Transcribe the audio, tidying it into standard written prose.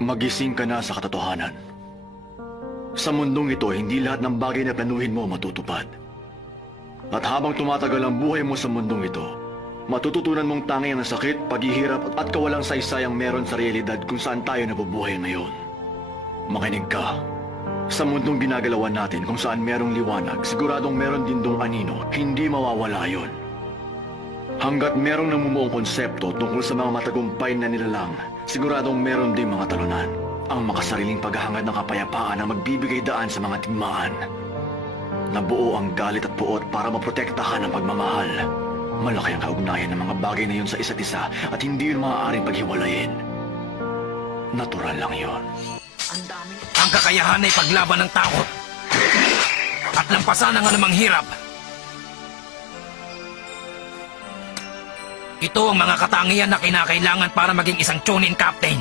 Magising ka na sa katotohanan. Sa mundong ito, hindi lahat ng bagay na planuhin mo matutupad. At habang tumatagal ang buhay mo sa mundong ito, matututunan mong tanging ang sakit, paghihirap at kawalang saysayang meron sa realidad kung saan tayo nabubuhay ngayon. Makinig ka. Sa mundong ginagalawan natin kung saan merong liwanag, siguradong meron din dong anino, hindi mawawala yon. Hanggat merong namumuong konsepto tungkol sa mga matagumpay na nilalang, siguradong meron din mga talunan. Ang makasariling paghahangad ng kapayapaan na magbibigay daan sa mga tigmaan. Nabuo ang galit at puot para maprotektahan ang pagmamahal. Malaki ang kaugnayan ng mga bagay na yun sa isa't isa at hindi yun maaaring paghiwalayin. Natural lang yun. Ang kakayahan ay paglaban ng takot at lampasan ang anumang hirap. Ito ang mga katangian na kinakailangan para maging isang Chunin Captain.